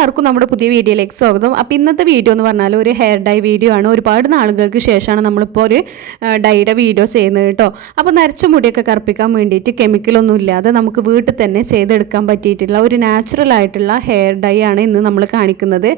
എല്ലാവർക്കും നമ്മുടെ പുതിയ വീഡിയോയിലേക്ക് സ്വാഗതം. അപ്പോൾ ഇന്നത്തെ വീഡിയോ എന്ന് പറഞ്ഞാൽ ഒരു ഹെയർ ഡൈ വീഡിയോ ആണ്. ഒരുപാട് നാളുകൾക്ക് ശേഷമാണ് നമ്മളിപ്പോൾ ഒരു ഡൈയുടെ വീഡിയോ ചെയ്യുന്നത് കേട്ടോ. അപ്പോൾ നരച്ച മുടിയൊക്കെ കറുപ്പിക്കാൻ വേണ്ടിയിട്ട് കെമിക്കലൊന്നും ഇല്ലാതെ നമുക്ക് വീട്ടിൽ തന്നെ ചെയ്തെടുക്കാൻ പറ്റിയിട്ടുള്ള ഒരു നാച്ചുറൽ ആയിട്ടുള്ള ഹെയർ ഡൈ ആണ് ഇന്ന് നമ്മൾ കാണിക്കുന്നത്.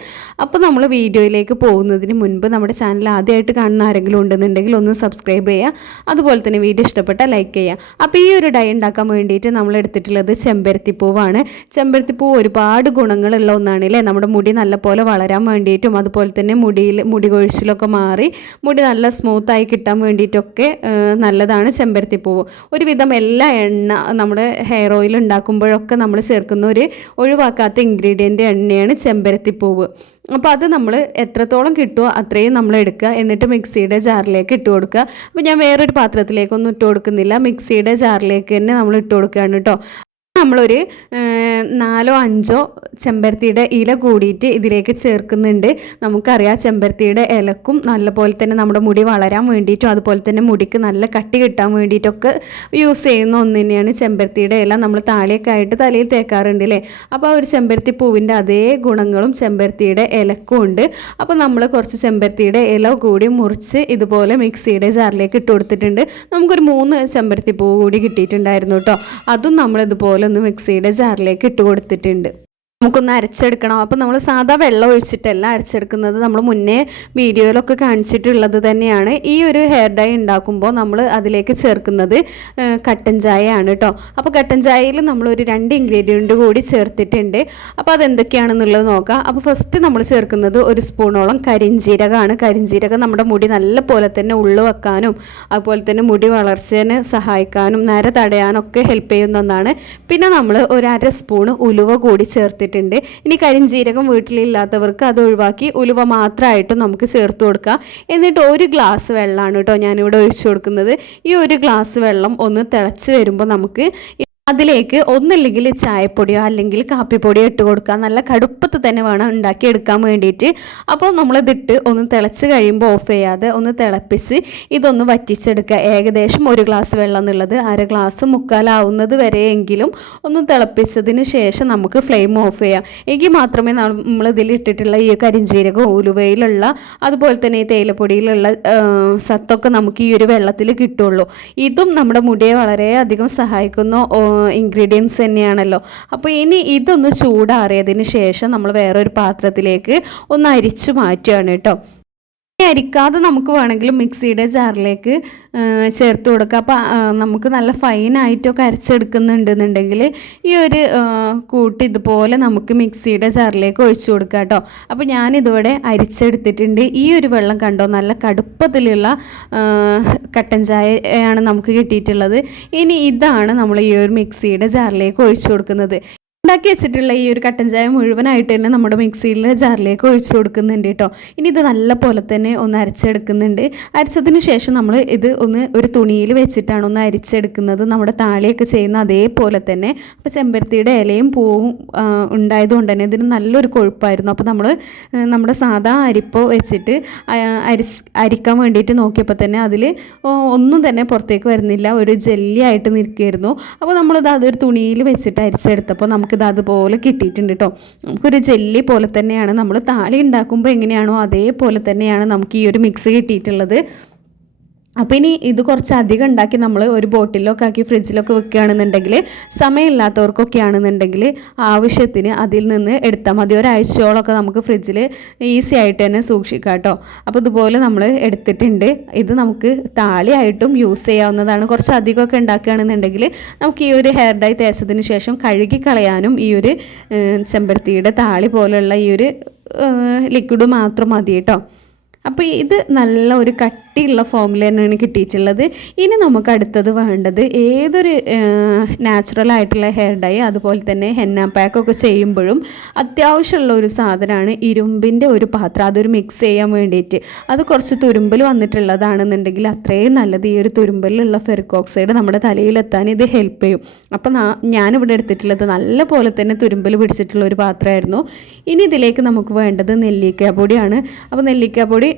അപ്പോൾ നമ്മൾ വീഡിയോയിലേക്ക് പോകുന്നതിന് മുൻപ് നമ്മുടെ ചാനൽ ആദ്യമായിട്ട് കാണുന്ന ആരെങ്കിലും ഉണ്ടെന്നുണ്ടെങ്കിൽ ഒന്ന് സബ്സ്ക്രൈബ് ചെയ്യുക. അതുപോലെ തന്നെ വീഡിയോ ഇഷ്ടപ്പെട്ടാൽ ലൈക്ക് ചെയ്യുക. അപ്പോൾ ഈ ഒരു ഡൈ ഉണ്ടാക്കാൻ വേണ്ടിയിട്ട് നമ്മൾ എടുത്തിട്ടുള്ളത് ചെമ്പരത്തിപ്പൂവാണ്. ചെമ്പരത്തിപ്പൂ ഒരുപാട് ഗുണങ്ങളുള്ള ഒന്നാണ് അല്ലേ. നമ്മുടെ മുടി നല്ലപോലെ വളരാൻ വേണ്ടിയിട്ടും അതുപോലെ തന്നെ മുടി കൊഴിച്ചിലൊക്കെ മാറി മുടി നല്ല സ്മൂത്തായി കിട്ടാൻ വേണ്ടിയിട്ടൊക്കെ നല്ലതാണ് ചെമ്പരത്തിപ്പൂവ്. ഒരുവിധം എല്ലാ എണ്ണ നമ്മുടെ ഹെയർ ഓയിൽ ഉണ്ടാക്കുമ്പോഴൊക്കെ നമ്മൾ ചേർക്കുന്ന ഒരു ഒഴിവാക്കാത്ത ഇൻഗ്രീഡിയൻ്റ് എണ്ണയാണ് ചെമ്പരത്തിപ്പൂവ്. അപ്പോൾ അത് നമ്മൾ എത്രത്തോളം കിട്ടുമോ അത്രയും നമ്മൾ എടുക്കുക. എന്നിട്ട് മിക്സിയുടെ ജാറിലേക്ക് ഇട്ട് കൊടുക്കുക. അപ്പോൾ ഞാൻ വേറൊരു പാത്രത്തിലേക്കൊന്നും ഇട്ട് കൊടുക്കുന്നില്ല, മിക്സിയുടെ ജാറിലേക്ക് തന്നെ നമ്മൾ ഇട്ട് കൊടുക്കുകയാണ് കേട്ടോ. നമ്മളൊരു 4-5 ചെമ്പരത്തിയുടെ ഇല കൂടിയിട്ട് ഇതിലേക്ക് ചേർക്കുന്നുണ്ട്. നമുക്കറിയാം ചെമ്പരത്തിയുടെ ഇലക്കും നല്ലപോലെ തന്നെ നമ്മുടെ മുടി വളരാൻ വേണ്ടിയിട്ടും അതുപോലെ തന്നെ മുടിക്ക് നല്ല കട്ടി കിട്ടാൻ വേണ്ടിയിട്ടൊക്കെ യൂസ് ചെയ്യുന്ന ഒന്ന് തന്നെയാണ് ചെമ്പരത്തിയുടെ ഇല. നമ്മൾ താളിയൊക്കെ ആയിട്ട് തലയിൽ തേക്കാറുണ്ട് അല്ലേ. അപ്പോൾ ആ ഒരു ചെമ്പരത്തി പൂവിൻ്റെ അതേ ഗുണങ്ങളും ചെമ്പരത്തിയുടെ ഇലക്കും ഉണ്ട്. അപ്പോൾ നമ്മൾ കുറച്ച് ചെമ്പരത്തിയുടെ ഇല കൂടി മുറിച്ച് ഇതുപോലെ മിക്സിയുടെ ജാറിലേക്ക് ഇട്ട് കൊടുത്തിട്ടുണ്ട്. നമുക്കൊരു 3 ചെമ്പരത്തി പൂവ് കൂടി കിട്ടിയിട്ടുണ്ടായിരുന്നു കേട്ടോ. അതും നമ്മളിതുപോലെ ഒന്ന് മിക്സിയുടെ ജാറിലേക്ക് ഇട്ട് കൊടുത്തിട്ടുണ്ട്. നമുക്കൊന്ന് അരച്ചെടുക്കണം. അപ്പോൾ നമ്മൾ സാധാ വെള്ളം ഒഴിച്ചിട്ടല്ല അരച്ചെടുക്കുന്നത്. നമ്മൾ മുന്നേ വീഡിയോയിലൊക്കെ കാണിച്ചിട്ടുള്ളത് തന്നെയാണ്. ഈ ഒരു ഹെയർ ഡൈ ഉണ്ടാക്കുമ്പോൾ നമ്മൾ അതിലേക്ക് ചേർക്കുന്നത് കട്ടൻ ചായയാണ് കേട്ടോ. അപ്പോൾ കട്ടൻ ചായയിൽ നമ്മളൊരു 2 ഇൻഗ്രീഡിയൻറ്റ് കൂടി ചേർത്തിട്ടുണ്ട്. അപ്പോൾ അതെന്തൊക്കെയാണെന്നുള്ളത് നോക്കാം. അപ്പോൾ ഫസ്റ്റ് നമ്മൾ ചേർക്കുന്നത് 1 സ്പൂണോളം കരിഞ്ജീരകമാണ്. കരിഞ്ജീരകം നമ്മുടെ മുടി നല്ല പോലെ തന്നെ ഉള്ളു വെക്കാനും അതുപോലെ തന്നെ മുടി വളർച്ചേനെ സഹായിക്കാനും നര തടയാനൊക്കെ ഹെൽപ്പ് ചെയ്യുന്ന ഒന്നാണ്. പിന്നെ നമ്മൾ ഒരു 1/2 സ്പൂണ് ഉലുവ കൂടി ചേർത്തിട്ടുണ്ട്. ഇനി കരിഞ്ജീരകം വീട്ടിലില്ലാത്തവർക്ക് അത് ഒഴിവാക്കി ഉലുവ മാത്രമായിട്ട് നമുക്ക് ചേർത്ത് കൊടുക്കാം. എന്നിട്ട് 1 ഗ്ലാസ് വെള്ളമാണ് കേട്ടോ ഞാനിവിടെ ഒഴിച്ചു കൊടുക്കുന്നത്. ഈ 1 ഗ്ലാസ് വെള്ളം ഒന്ന് തിളച്ച് വരുമ്പോൾ നമുക്ക് അതിലേക്ക് ഒന്നില്ലെങ്കിൽ ചായപ്പൊടിയോ അല്ലെങ്കിൽ കാപ്പിപ്പൊടിയോ ഇട്ട് കൊടുക്കുക. നല്ല കടുപ്പത്ത് തന്നെ വേണം ഉണ്ടാക്കിയെടുക്കാൻ വേണ്ടിയിട്ട്. അപ്പോൾ നമ്മളിതിട്ട് ഒന്ന് തിളച്ച് കഴിയുമ്പോൾ ഓഫ് ചെയ്യാതെ ഒന്ന് തിളപ്പിച്ച് ഇതൊന്ന് വറ്റിച്ചെടുക്കുക. ഏകദേശം 1 ഗ്ലാസ് വെള്ളം എന്നുള്ളത് 1/2 ഗ്ലാസ് മുക്കാലാവുന്നത് വരെയെങ്കിലും ഒന്ന് തിളപ്പിച്ചതിന് ശേഷം നമുക്ക് ഫ്ലെയിം ഓഫ് ചെയ്യാം. എങ്കിൽ മാത്രമേ നമ്മളിതിൽ ഇട്ടിട്ടുള്ള ഈ കരിഞ്ജീരകം ഉലുവയിലുള്ള അതുപോലെ തന്നെ ഈ തേയിലപ്പൊടിയിലുള്ള സത്തൊക്കെ നമുക്ക് ഈ ഒരു വെള്ളത്തിൽ കിട്ടുള്ളൂ. ഇതും നമ്മുടെ മുടിയെ വളരെയധികം സഹായിക്കുന്ന ഇൻഗ്രീഡിയൻസ് തന്നെയാണല്ലോ. അപ്പോൾ ഇനി ഇതൊന്ന് ചൂടാറിയതിന് ശേഷം നമ്മൾ വേറൊരു പാത്രത്തിലേക്ക് ഒന്ന് അരിച്ചു മാറ്റുകയാണ് കേട്ടോ. അരിക്കാതെ നമുക്ക് വേണമെങ്കിൽ മിക്സിയുടെ ജാറിലേക്ക് ചേർത്ത് കൊടുക്കുക. അപ്പോൾ നമുക്ക് നല്ല ഫൈനായിട്ടൊക്കെ അരച്ചെടുക്കുന്നുണ്ടെന്നുണ്ടെങ്കിൽ ഈ ഒരു കൂട്ട് ഇതുപോലെ നമുക്ക് മിക്സിയുടെ ജാറിലേക്ക് ഒഴിച്ചു കൊടുക്കുക കേട്ടോ. അപ്പോൾ ഞാനിതിവിടെ അരിച്ചെടുത്തിട്ടുണ്ട്. ഈ ഒരു വെള്ളം കണ്ടോ, നല്ല കടുപ്പത്തിലുള്ള കട്ടൻ ചായയാണ് നമുക്ക് കിട്ടിയിട്ടുള്ളത്. ഇനി ഇതാണ് നമ്മൾ ഈ ഒരു മിക്സിയുടെ ജാറിലേക്ക് ഒഴിച്ചു കൊടുക്കുന്നത്. ഉണ്ടാക്കി വെച്ചിട്ടുള്ള ഈ ഒരു കട്ടൻ ചായ മുഴുവനായിട്ട് തന്നെ നമ്മുടെ മിക്സിയിലെ ജാറിലേക്ക് ഒഴിച്ചു കൊടുക്കുന്നുണ്ട് കേട്ടോ. ഇനി ഇത് നല്ല പോലെ തന്നെ ഒന്ന് അരച്ചെടുക്കുന്നുണ്ട്. അരച്ചതിന് ശേഷം നമ്മൾ ഇത് ഒരു തുണിയിൽ വെച്ചിട്ടാണ് ഒന്ന് അരിച്ചെടുക്കുന്നത്. നമ്മുടെ താളിയൊക്കെ ചെയ്യുന്ന അതേപോലെ തന്നെ. അപ്പോൾ ചെമ്പരത്തിയുടെ ഇലയും പൂവും ഉണ്ടായതുകൊണ്ട് തന്നെ ഇതിന് നല്ലൊരു കൊഴുപ്പായിരുന്നു. അപ്പോൾ നമ്മൾ നമ്മുടെ സാധാ അരിപ്പ വെച്ചിട്ട് അരിക്കാൻ വേണ്ടിയിട്ട് നോക്കിയപ്പോൾ തന്നെ അതിൽ ഒന്നും തന്നെ പുറത്തേക്ക് വരുന്നില്ല, ഒരു ജെല്ലി ആയിട്ട് നിൽക്കുകയായിരുന്നു. അപ്പോൾ നമ്മളിത് അതൊരു തുണിയിൽ വെച്ചിട്ട് അരിച്ചെടുത്തപ്പോൾ നമുക്കിത് അതുപോലെ കിട്ടിയിട്ടുണ്ട് കേട്ടോ. നമുക്കൊരു ജെല്ലി പോലെ തന്നെയാണ്. നമ്മൾ താളി ഉണ്ടാക്കുമ്പോൾ എങ്ങനെയാണോ അതേപോലെ തന്നെയാണ് നമുക്ക് ഈ ഒരു മിക്സ് കിട്ടിയിട്ടുള്ളത്. അപ്പോൾ ഇനി ഇത് കുറച്ച് അധികം ഉണ്ടാക്കി നമ്മൾ ഒരു ബോട്ടിലൊക്കെ ആക്കി ഫ്രിഡ്ജിലൊക്കെ വെക്കുകയാണെന്നുണ്ടെങ്കിൽ സമയമില്ലാത്തവർക്കൊക്കെ ആണെന്നുണ്ടെങ്കിൽ ആവശ്യത്തിന് അതിൽ നിന്ന് എടുത്താൽ മതി. ഒരാഴ്ചയോളമൊക്കെ നമുക്ക് ഫ്രിഡ്ജിൽ ഈസി ആയിട്ട് തന്നെ സൂക്ഷിക്കാം കേട്ടോ. അപ്പോൾ ഇതുപോലെ നമ്മൾ എടുത്തിട്ടുണ്ട്. ഇത് നമുക്ക് താളിയായിട്ടും യൂസ് ചെയ്യാവുന്നതാണ്. കുറച്ച് അധികമൊക്കെ ഉണ്ടാക്കുകയാണെന്നുണ്ടെങ്കിൽ നമുക്ക് ഈ ഒരു ഹെയർ ഡൈ തേച്ചതിന് ശേഷം കഴുകി കളയാനും ഈ ഒരു ചെമ്പരത്തിയുടെ താളി പോലെയുള്ള ഈ ഒരു ലിക്വിഡ് മാത്രം മതി കേട്ടോ. അപ്പോൾ ഇത് നല്ല ഒരു കട്ടിയുള്ള ഫോമിൽ തന്നെയാണ് കിട്ടിയിട്ടുള്ളത്. ഇനി നമുക്ക് അടുത്തത് വേണ്ടത് ഏതൊരു നാച്ചുറൽ ആയിട്ടുള്ള ഹെയർ ഡൈ അതുപോലെ തന്നെ ഹെന്ന പാക്കൊക്കെ ചെയ്യുമ്പോഴും അത്യാവശ്യമുള്ള ഒരു സാധനമാണ് ഇരുമ്പിൻ്റെ ഒരു പാത്രം. അതൊരു മിക്സ് ചെയ്യാൻ വേണ്ടിയിട്ട് അത് കുറച്ച് തുരുമ്പൽ വന്നിട്ടുള്ളതാണെന്നുണ്ടെങ്കിൽ അത്രയും നല്ലത്. ഈ ഒരു തുരുമ്പലിലുള്ള ഫെറിക് ഓക്സൈഡ് നമ്മുടെ തലയിലെത്താൻ ഇത് ഹെൽപ്പ് ചെയ്യും. അപ്പോൾ ഞാനിവിടെ എടുത്തിട്ടുള്ളത് നല്ല പോലെ തന്നെ തുരുമ്പൽ പിടിച്ചിട്ടുള്ള ഒരു പാത്രമായിരുന്നു. ഇനി ഇതിലേക്ക് നമുക്ക് വേണ്ടത് നെല്ലിക്കാപ്പൊടിയാണ്. അപ്പോൾ നെല്ലിക്കാപ്പൊടി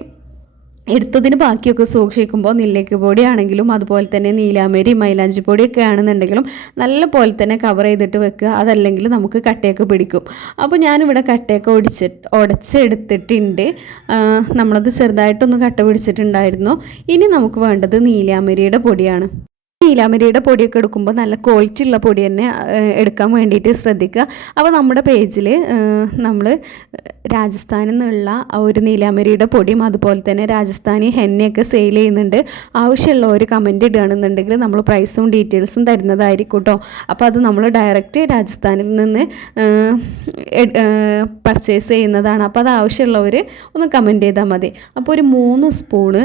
എടുത്തതിന് ബാക്കിയൊക്കെ സൂക്ഷിക്കുമ്പോൾ നെല്ലിക്ക പൊടിയാണെങ്കിലും അതുപോലെ തന്നെ നീലാമരി മൈലാഞ്ചി പൊടിയൊക്കെ ആണെന്നുണ്ടെങ്കിലും നല്ല പോലെ തന്നെ കവർ ചെയ്തിട്ട് വെക്കുക. അതല്ലെങ്കിൽ നമുക്ക് കട്ടയൊക്കെ പിടിക്കും. അപ്പോൾ ഞാനിവിടെ കട്ടയൊക്കെ ഉടച്ചെടുത്തിട്ടുണ്ട്. നമ്മളത് ചെറുതായിട്ടൊന്ന് കട്ട പിടിച്ചിട്ടുണ്ടായിരുന്നു. ഇനി നമുക്ക് വേണ്ടത് നീലാമരിയുടെ പൊടിയാണ്. നീലാമരിയുടെ പൊടിയൊക്കെ എടുക്കുമ്പോൾ നല്ല ക്വാളിറ്റി ഉള്ള പൊടി തന്നെ എടുക്കാൻ വേണ്ടിയിട്ട് ശ്രദ്ധിക്കുക. അപ്പോൾ നമ്മുടെ പേജിൽ നമ്മൾ രാജസ്ഥാനിൽ നിന്നുള്ള ഒരു നീലാമരിയുടെ പൊടിയും അതുപോലെ തന്നെ രാജസ്ഥാനി ഹെന്നയൊക്കെ സെയിൽ ചെയ്യുന്നുണ്ട്. ആവശ്യമുള്ളവർ കമൻറ്റ് ഇടുകയാണെന്നുണ്ടെങ്കിൽ നമ്മൾ പ്രൈസും ഡീറ്റെയിൽസും തരുന്നതായിരിക്കും കേട്ടോ. അപ്പോൾ അത് നമ്മൾ ഡയറക്റ്റ് രാജസ്ഥാനിൽ നിന്ന് പർച്ചേസ് ചെയ്യുന്നതാണ്. അപ്പോൾ അത് ആവശ്യമുള്ളവർ ഒന്ന് കമൻറ്റ് ചെയ്താൽ മതി. അപ്പോൾ ഒരു 2 സ്പൂണ്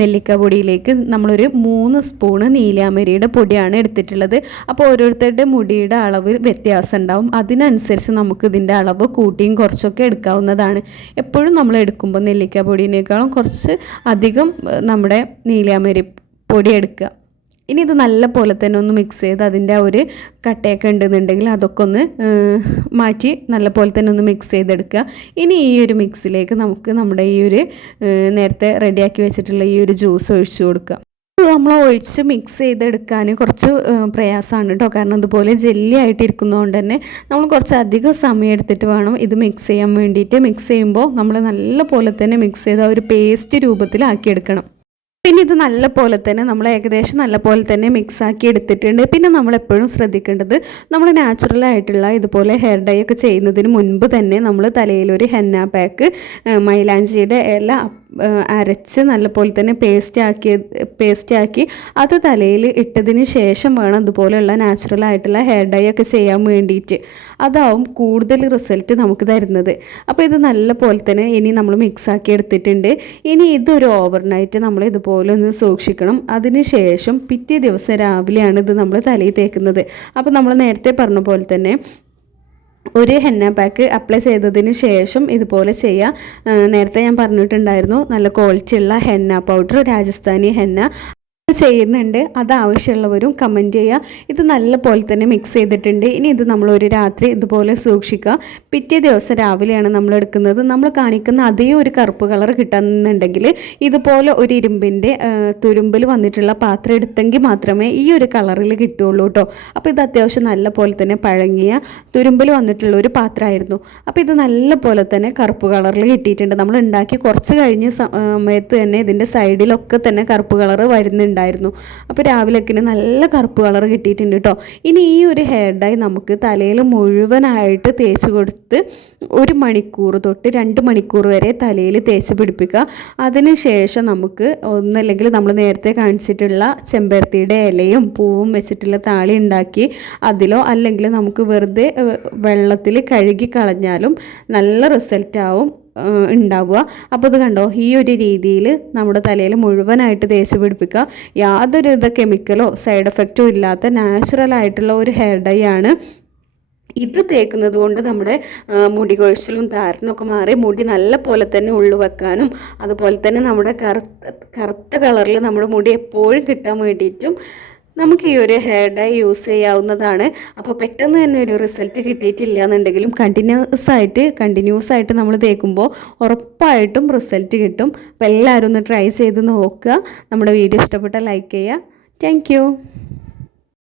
നെല്ലിക്ക പൊടിയിലേക്ക് നമ്മളൊരു 3 സ്പൂണ് നീലാമരിയുടെ പൊടിയാണ് എടുത്തിട്ടുള്ളത്. അപ്പോൾ ഓരോരുത്തരുടെ മുടിയുടെ അളവ് വ്യത്യാസം ഉണ്ടാവും. അതിനനുസരിച്ച് നമുക്ക് ഇതിൻ്റെ അളവ് കൂട്ടിയും കുറച്ചൊക്കെ എടുക്കാവുന്നതാണ്. എപ്പോഴും നമ്മൾ എടുക്കുമ്പോൾ നെല്ലിക്ക പൊടിയേക്കാളും കുറച്ച് അധികം നമ്മുടെ നീലാമരി പൊടി എടുക്കുക. ഇനി ഇത് നല്ല പോലെ തന്നെ ഒന്ന് മിക്സ് ചെയ്ത് അതിൻ്റെ ഒരു കട്ടയൊക്കെ ഉണ്ടെന്നുണ്ടെങ്കിൽ അതൊക്കെ ഒന്ന് മാറ്റി നല്ല പോലെ തന്നെ ഒന്ന് മിക്സ് ചെയ്തെടുക്കുക. ഇനി ഈ ഒരു മിക്സിലേക്ക് നമുക്ക് നമ്മുടെ ഈ ഒരു നേരത്തെ റെഡിയാക്കി വെച്ചിട്ടുള്ള ഈ ഒരു ജ്യൂസ് ഒഴിച്ചു കൊടുക്കുക. നമ്മൾ ഒഴിച്ച് മിക്സ് ചെയ്തെടുക്കാൻ കുറച്ച് പ്രയാസമാണ് കേട്ടോ. കാരണം അതുപോലെ ജെല്ലി ആയിട്ട് ഇരിക്കുന്നതുകൊണ്ട് തന്നെ നമ്മൾ കുറച്ച് അധികം സമയം എടുത്തിട്ട് വേണം ഇത് മിക്സ് ചെയ്യാൻ വേണ്ടിയിട്ട്. മിക്സ് ചെയ്യുമ്പോൾ നമ്മൾ നല്ല പോലെ തന്നെ മിക്സ് ചെയ്ത് ഒരു പേസ്റ്റ് രൂപത്തിലാക്കിയെടുക്കണം. പിന്നെ ഇത് നല്ല പോലെ തന്നെ നമ്മൾ ഏകദേശം നല്ല പോലെ തന്നെ മിക്സാക്കി എടുത്തിട്ടുണ്ട്. പിന്നെ നമ്മളെപ്പോഴും ശ്രദ്ധിക്കേണ്ടത് നമ്മൾ നാച്ചുറലായിട്ടുള്ള ഇതുപോലെ ഹെയർ ഡൈ ഒക്കെ ചെയ്യുന്നതിന് മുൻപ് തന്നെ നമ്മൾ തലയിലൊരു ഹെന്ന പാക്ക് മൈലാഞ്ചിയുടെ ഇല അരച്ച് നല്ല പോലെ തന്നെ പേസ്റ്റാക്കി അത് തലയിൽ ഇട്ടതിന് ശേഷം വേണം അതുപോലെയുള്ള നാച്ചുറലായിട്ടുള്ള ഹെയർ ഡൈ ഒക്കെ ചെയ്യാൻ വേണ്ടിയിട്ട്. അതാവും കൂടുതൽ റിസൾട്ട് നമുക്ക് തരുന്നത്. അപ്പോൾ ഇത് നല്ല പോലെ തന്നെ ഇനി നമ്മൾ മിക്സാക്കി എടുത്തിട്ടുണ്ട്. ഇനി ഇതൊരു ഓവർനൈറ്റ് നമ്മൾ ഇതുപോലെ ഒന്ന് സൂക്ഷിക്കണം. അതിന് ശേഷം പിറ്റേ ദിവസം രാവിലെയാണ് ഇത് നമ്മൾ തലയിൽ തേക്കുന്നത്. അപ്പോൾ നമ്മൾ നേരത്തെ പറഞ്ഞ പോലെ തന്നെ ഒരു ഹെന്ന പാക്ക് അപ്ലൈ ചെയ്തതിന് ശേഷം ഇതുപോലെ ചെയ്യുക. നേരത്തെ ഞാൻ പറഞ്ഞിട്ടുണ്ടായിരുന്നു നല്ല ക്വാളിറ്റി ഉള്ള ഹെന്ന പൗഡർ രാജസ്ഥാനി ഹെന്ന ചെയ്യുന്നുണ്ട്. അത് ആവശ്യമുള്ളവരും കമൻറ്റ് ചെയ്യുക. ഇത് നല്ല പോലെ തന്നെ മിക്സ് ചെയ്തിട്ടുണ്ട്. ഇനി ഇത് നമ്മളൊരു രാത്രി ഇതുപോലെ സൂക്ഷിക്കുക. പിറ്റേ ദിവസം രാവിലെയാണ് നമ്മൾ എടുക്കുന്നത്. നമ്മൾ കാണിക്കുന്ന അതേ ഒരു കറുപ്പ് കളർ കിട്ടുന്നുണ്ടെങ്കിൽ ഇതുപോലെ ഒരു ഇരുമ്പിൻ്റെ തുരുമ്പിൽ വന്നിട്ടുള്ള പാത്രം എടുത്തെങ്കിൽ മാത്രമേ ഈ ഒരു കളറിൽ കിട്ടുകയുള്ളൂ കേട്ടോ. അപ്പോൾ ഇത് അത്യാവശ്യം നല്ല പോലെ തന്നെ പഴങ്ങിയ തുരുമ്പിൽ വന്നിട്ടുള്ള ഒരു പാത്രമായിരുന്നു. അപ്പോൾ ഇത് നല്ല പോലെ തന്നെ കറുപ്പ് കളറിൽ കിട്ടിയിട്ടുണ്ട്. നമ്മൾ ഉണ്ടാക്കി കുറച്ച് കഴിഞ്ഞ സമയത്ത് തന്നെ ഇതിൻ്റെ സൈഡിലൊക്കെ തന്നെ കറുപ്പ് കളർ വരുന്നുണ്ടായിരുന്നു. അപ്പോൾ രാവിലേക്ക് നല്ല കറുപ്പ് കളർ കിട്ടിയിട്ടുണ്ട് കേട്ടോ. ഇനി ഈ ഒരു ഹെയർ ഡൈ നമുക്ക് തലയിൽ മുഴുവനായിട്ട് തേച്ച് കൊടുത്ത് 1 മണിക്കൂർ തൊട്ട് 2 മണിക്കൂർ വരെ തലയിൽ തേച്ച് പിടിപ്പിക്കുക. അതിനുശേഷം നമുക്ക് ഒന്നല്ലെങ്കിൽ നമ്മൾ നേരത്തെ കാണിച്ചിട്ടുള്ള ചെമ്പരത്തിയുടെ ഇലയും പൂവും വെച്ചിട്ടുള്ള താളി ഉണ്ടാക്കി അതിലോ അല്ലെങ്കിൽ നമുക്ക് വെറുതെ വെള്ളത്തിൽ കഴുകി കളഞ്ഞാലും നല്ല റിസൾട്ടാവും ഉണ്ടാവുക. അപ്പോൾ ഇത് കണ്ടോ, ഈ ഒരു രീതിയിൽ നമ്മുടെ തലയിൽ മുഴുവനായിട്ട് തേച്ച് പിടിപ്പിക്കുക. യാതൊരുവിധ കെമിക്കലോ സൈഡ് എഫക്റ്റോ ഇല്ലാത്ത നാച്ചുറലായിട്ടുള്ള ഒരു ഹെയർ ഡൈ ആണ്. ഇത് തേക്കുന്നത് കൊണ്ട് നമ്മുടെ മുടി കൊഴിച്ചിലും താരനൊക്കെ മാറി മുടി നല്ല പോലെ തന്നെ ഉള്ളു വെക്കാനും അതുപോലെ തന്നെ നമ്മുടെ കറുത്ത കളറിൽ നമ്മുടെ മുടി എപ്പോഴും കിട്ടാൻ വേണ്ടിയിട്ടും നമുക്ക് ഈ ഒരു ഹെയർ ഡൈ യൂസ് ചെയ്യാവുന്നതാണ്. അപ്പോൾ പെട്ടെന്ന് തന്നെ ഒരു റിസൾട്ട് കിട്ടിയിട്ടില്ല എന്നുണ്ടെങ്കിലും കണ്ടിന്യൂസ് ആയിട്ട് നമ്മൾ തേക്കുമ്പോൾ ഉറപ്പായിട്ടും റിസൾട്ട് കിട്ടും. അപ്പോൾ എല്ലാവരും ഒന്ന് ട്രൈ ചെയ്ത് നോക്കുക. നമ്മുടെ വീഡിയോ ഇഷ്ടപ്പെട്ടാൽ ലൈക്ക് ചെയ്യുക. താങ്ക്